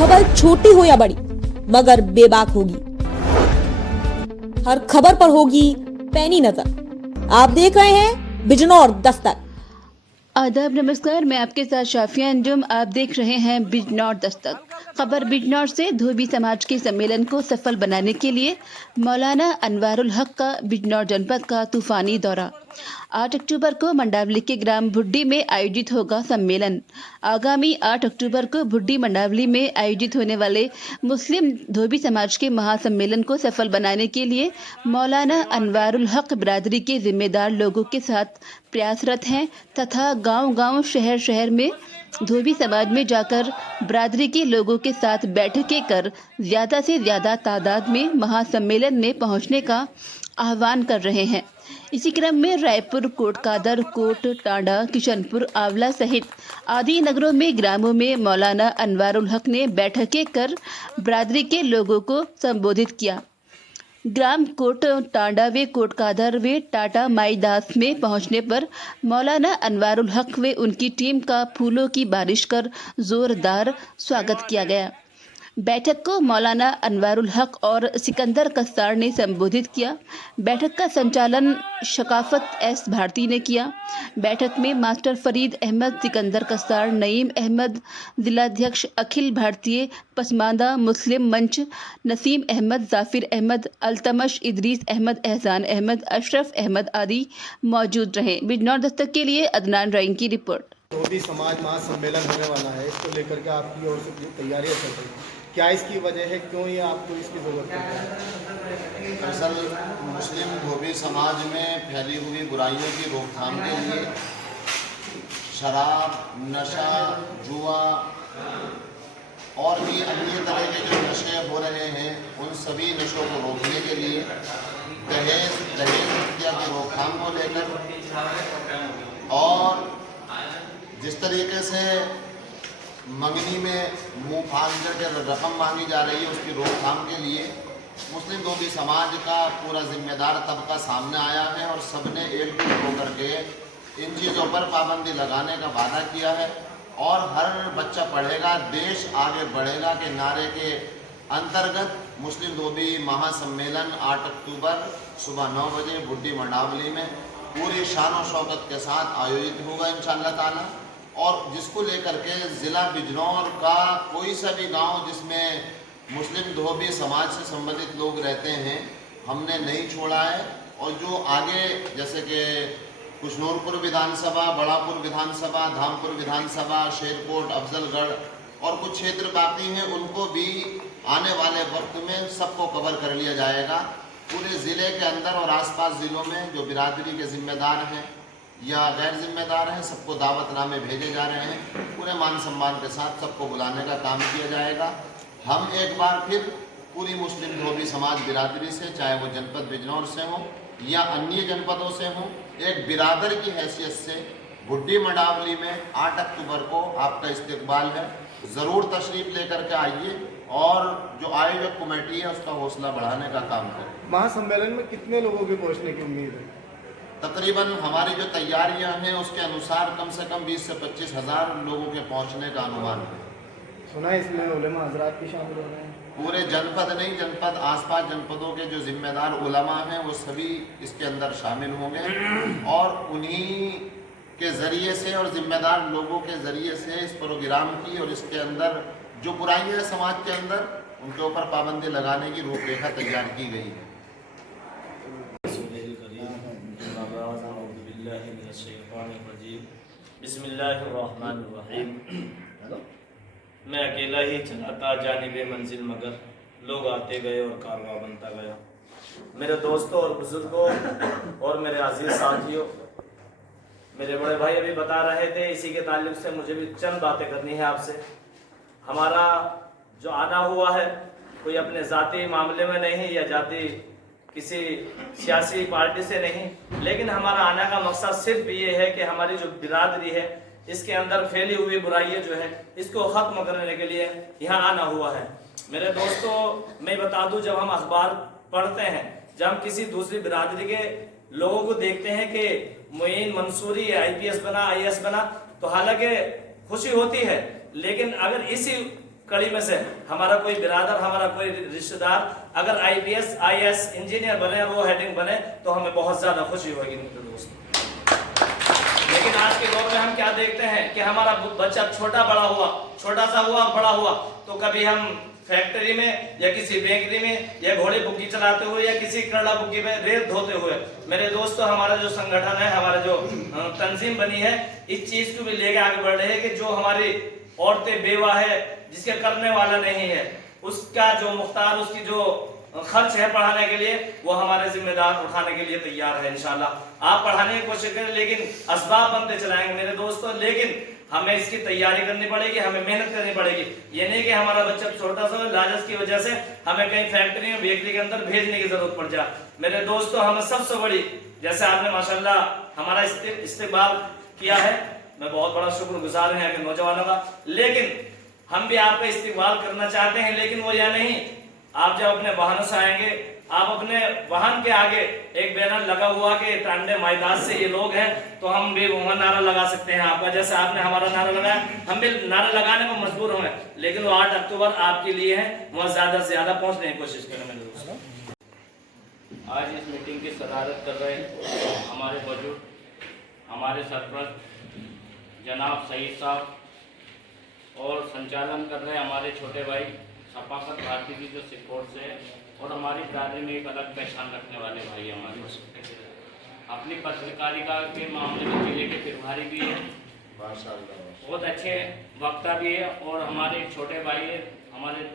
खबर छोटी हो या बड़ी मगर बेबाक होगी। हर खबर पर होगी पैनी नजर। आप देख रहे हैं बिजनौर दस्तक। आदाब, नमस्कार। मैं आपके साथ शाफिया अंजुम। आप देख रहे हैं बिजनौर दस्तक। खबर बिजनौर से। धोबी समाज के सम्मेलन को सफल बनाने के लिए मौलाना अनवारुल हक का बिजनौर जनपद का तूफानी दौरा। 8 अक्टूबर को मंडावली के ग्राम भुड्डी में आयोजित होगा सम्मेलन। आगामी 8 अक्टूबर को भुड्डी मंडावली में आयोजित होने वाले मुस्लिम धोबी समाज के महासम्मेलन को सफल बनाने के लिए मौलाना अनवारुल हक बिरादरी के जिम्मेदार लोगों के साथ प्रयासरत हैं तथा गांव-गांव, शहर-शहर में धोबी समाज में जाकर बिरादरी के लोगों के साथ बैठकें कर ज़्यादा से ज़्यादा तादाद में महासम्मेलन में पहुंचने का आह्वान कर रहे हैं। इसी क्रम में रायपुर, कोटकादर, कोट, टांडा, किशनपुर, आंवला सहित आदि नगरों में ग्रामों में मौलाना अनवारुल हक ने बैठकें कर बिरादरी के लोगों को संबोधित किया। ग्राम कोट टांडा व कोटकादर व टाटा माईदास में पहुंचने पर मौलाना अनवारुल हक व उनकी टीम का फूलों की बारिश कर जोरदार स्वागत किया गया। बैठक को मौलाना अनवारुल हक और सिकंदर कस्सार ने संबोधित किया। बैठक का संचालन शकाफत एस भारती ने किया। बैठक में मास्टर फरीद अहमद, सिकंदर कस्सार, नईम अहमद, जिलाध्यक्ष अखिल भारतीय पसमानदा मुस्लिम मंच, नसीम अहमद, जाफिर अहमद, अल्तमश, इदरीस अहमद, एहसान अहमद, अशरफ अहमद आदि मौजूद रहे। बिजनौर दस्तक के लिए अदनान राइन की रिपोर्ट। धोबी समाज महासम्मेलन होने वाला है, इसको लेकर के आपकी ओर से तैयारियां चल रही हैं। क्या इसकी वजह है, क्यों ये आपको इसकी ज़रूरत है? दरअसल मुस्लिम धोबी समाज में फैली हुई बुराइयों की रोकथाम के लिए शराब, नशा, जुआ और भी अन्य तरह के जो नशे हो रहे हैं उन सभी नशों को रोकने के लिए दहेज हत्या की रोकथाम को लेकर और जिस तरीके से मंगनी में मुँह फाड़ के रकम मांगी जा रही है उसकी रोकथाम के लिए मुस्लिम धोबी समाज का पूरा जिम्मेदार तबका सामने आया है और सबने एकजुट होकर के इन चीज़ों पर पाबंदी लगाने का वादा किया है और हर बच्चा पढ़ेगा देश आगे बढ़ेगा के नारे के अंतर्गत मुस्लिम धोबी महासम्मेलन 8 अक्टूबर सुबह 9 बजे भुड्डी मंडावली में पूरी शान और शौकत के साथ आयोजित होगा इंशाअल्लाह ताला। और जिसको लेकर के ज़िला बिजनौर का कोई सा भी गांव जिसमें मुस्लिम धोबी समाज से संबंधित लोग रहते हैं हमने नहीं छोड़ा है। और जो आगे जैसे कि कुशनूरपुर विधानसभा, बड़ापुर विधानसभा, धामपुर विधानसभा, शेरकोट, अफजलगढ़ और कुछ क्षेत्र बाकी हैं उनको भी आने वाले वक्त में सबको कवर कर लिया जाएगा। पूरे ज़िले के अंदर और आसपास ज़िलों में जो बिरादरी के ज़िम्मेदार हैं या गैर जिम्मेदार हैं सबको दावतनामे भेजे जा रहे हैं। पूरे मान सम्मान के साथ सबको बुलाने का काम किया जाएगा। हम एक बार फिर पूरी मुस्लिम धोबी समाज बिरादरी से, चाहे वो जनपद बिजनौर से हो या अन्य जनपदों से हो, एक बिरादर की हैसियत से भुड्डी मंडावली में 8 अक्टूबर को आपका इस्तकबाल है। ज़रूर तशरीफ़ लेकर के आइए और जो आयोजक कमेटी है उसका हौसला बढ़ाने का काम करें। महासम्मेलन में कितने लोगों के पहुंचने की उम्मीद है? तकरीबन हमारी जो तैयारियां हैं उसके अनुसार कम से कम 20 से 25 हज़ार लोगों के पहुंचने का अनुमान है। सुना है इसमें उलेमा हजरात भी शामिल हो रहे हैं? पूरे जनपद नहीं, जनपद आसपास जनपदों के जो जिम्मेदार उलमा हैं वो सभी इसके अंदर शामिल होंगे और उन्हीं के ज़रिए से और ज़िम्मेदार लोगों के ज़रिए से इस प्रोग्राम की और इसके अंदर जो बुराइयाँ हैं समाज के अंदर उनके ऊपर पाबंदी लगाने की रूपरेखा तैयार की गई है। बिस्मिल्लाहिर्रहमानिर्रहीम। मैं अकेला ही चला था जानिबे मंजिल मगर लोग आते गए और कारवां बनता गया। मेरे दोस्तों और बुजुर्गों और मेरे अजीज साथियों, मेरे बड़े भाई अभी बता रहे थे, इसी के ताल्लुक से मुझे भी चंद बातें करनी है आपसे। हमारा जो आना हुआ है कोई अपने ज़ाती मामले में नहीं या जाति किसी सियासी पार्टी से नहीं, लेकिन हमारा आने का मकसद सिर्फ ये है कि हमारी जो बिरादरी है इसके अंदर फैली हुई बुराइयां जो है इसको ख़त्म करने के लिए यहाँ आना हुआ है। मेरे दोस्तों, मैं बता दूं, जब हम अखबार पढ़ते हैं, जब हम किसी दूसरी बिरादरी के लोगों को देखते हैं कि मुईन मंसूरी IPS बना, IAS बना, तो हालांकि खुशी होती है, लेकिन अगर इसी कड़ी में से हमारा कोई बिरादर, हमारा कोई रिश्तेदार अगर IPS IAS इंजीनियर बने, वो हेडिंग बने, तो हमें बहुत ज़्यादा खुशी होगी मेरे दोस्त। लेकिन आज के दौर में हम क्या देखते हैं कि हमारा बच्चा छोटा बड़ा हुआ, छोटा सा हुआ और बड़ा हुआ, तो कभी हम फैक्ट्री में या किसी बेकरी में या घोड़े बुग्गी चलाते हुए या किसी करड़ा बुग्गी में रेत धोते हुए। मेरे दोस्तों, हमारा जो संगठन है, हमारा जो तंजीम बनी है, इस चीज को भी लेके आगे बढ़ रहे हैं कि जो हमारी औरतें बेवा है, जिसके करने वाला नहीं है, उसका जो मुख्तार, उसकी जो खर्च है पढ़ाने के लिए, वो हमारे जिम्मेदार उठाने के लिए तैयार है। इंशाल्लाह आप पढ़ाने की कोशिश करें, लेकिन असबाब बनते चलाएंगे मेरे दोस्तों। लेकिन हमें इसकी तैयारी करनी पड़ेगी, हमें मेहनत करनी पड़ेगी। ये नहीं कि हमारा बच्चा छोटा सा लालच की वजह से हमें कहीं फैक्ट्री में, बेकरी के अंदर भेजने की जरूरत पड़ जाए। मेरे दोस्तों, हमें सबसे बड़ी, जैसे आपने माशाल्लाह हमारा इस्तेकबाल किया है, मैं बहुत बड़ा शुक्रगुजार हूं यहाँ के नौजवानों का। लेकिन हम भी आपका इस्तेकबाल करना चाहते हैं, लेकिन वो या नहीं, आप जब अपने वाहनों से आएंगे, आप अपने वाहन के आगे एक बैनर लगा हुआ कि टांडे मायदाद से ये लोग हैं, तो हम भी वहां नारा लगा सकते हैं आपका, जैसे आपने हमारा नारा लगाया, हम भी नारा लगाने में मजबूर होंगे। लेकिन वो 8 अक्टूबर आपके लिए है, वहां ज्यादा से ज्यादा पहुंचने की कोशिश करें मेरे दोस्तों। आज इस मीटिंग की सदारत कर रहे हैं हमारे बुजुर्ग, हमारे सरपंच जनाब सईद साहब, और संचालन कर रहे हैं हमारे छोटे भाई सफाकत भारती जी जो सिकोट से है, और हमारी बिरादरी में एक अलग पहचान रखने वाले भाई हमारे। अपनी पत्रकारिता के मामले में जिले के प्रभारी भी है, बहुत अच्छे वक्ता भी है, और हमारे छोटे भाई है, हमारे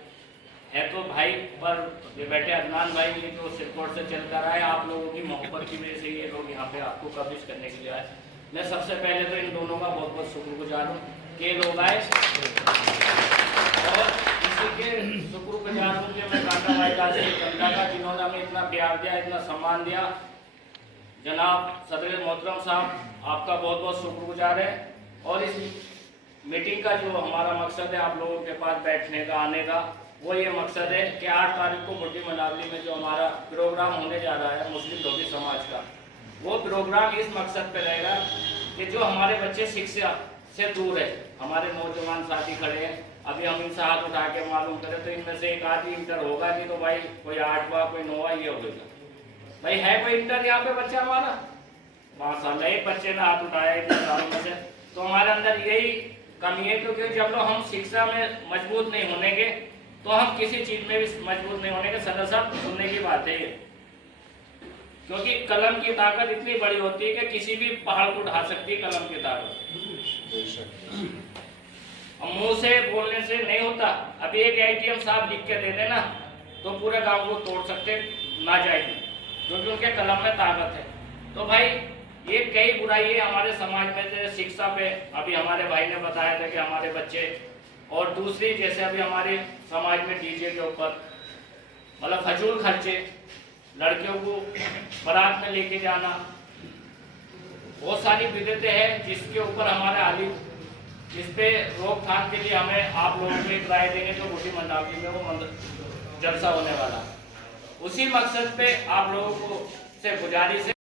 है तो भाई, पर ये बेटे अदनान भाई, ये तो सिरकोट से चल कर आए, आप लोगों की मोहब्बत की वजह से ये लोग यहाँ पे आपको कवरेज करने के लिए आए। मैं सबसे पहले तो इन दोनों का बहुत बहुत शुक्रगुजार हूँ कि लोग आए, और इसी के शुक्रगुजार हूँ कि मैं काका भाई का जनता का, जिन्होंने हमें इतना प्यार दिया, इतना सम्मान दिया। जनाब सदर मोहतरम साहब, आपका बहुत बहुत शुक्रगुजार है। और इस मीटिंग का जो हमारा मकसद है आप लोगों के पास बैठने का, आने का, वो ये मकसद है कि 8 तारीख को बुढ़ी मंडावली में जो हमारा प्रोग्राम होने जा रहा है मुस्लिम धोबी समाज का, वो प्रोग्राम इस मकसद पे रहेगा कि जो हमारे बच्चे शिक्षा से दूर है, हमारे नौजवान साथी खड़े हैं, अभी हम इनसे हाथ उठा के मालूम करें तो इनमें से एक आदमी इंटर होगा, नहीं तो भाई कोई 8वां कोई 9वां ये होगा। भाई है कोई इंटर यहाँ पे बच्चा हमारा? माशाल्लाह, एक बच्चे ने हाथ उठाया इतने सालों में से, तो हमारे अंदर यही कमी है, क्योंकि जब लोग हम शिक्षा में मजबूत नहीं होंगे तो हम किसी चीज में भी मजबूत नहीं होने के। सदर साहब, सुनने की बात है ये, क्योंकि कलम की ताकत इतनी बड़ी होती है कि किसी भी पहाड़ को ढा सकती है कलम की ताकत। मुंह से बोलने से नहीं होता। अभी एक ATM साहब लिख के दे देना तो पूरे गांव को तोड़ सकते ना जाएगी, क्योंकि उनके कलम में ताकत है। तो भाई ये कई बुराई है हमारे समाज में, जैसे शिक्षा पे अभी हमारे भाई ने बताया था कि हमारे बच्चे, और दूसरी जैसे अभी हमारे समाज में डीजे के ऊपर मतलब फजूल खर्चे, लड़कियों को बारात में लेके जाना, बहुत सारी बिदअतें हैं जिसके ऊपर हमारे आलिम, इस पे रोकथाम के लिए हमें आप लोगों को एक राय देंगे जो बुढ़ी मंडावली में वो जलसा होने वाला। उसी मकसद पे आप लोगों को से गुजारिश है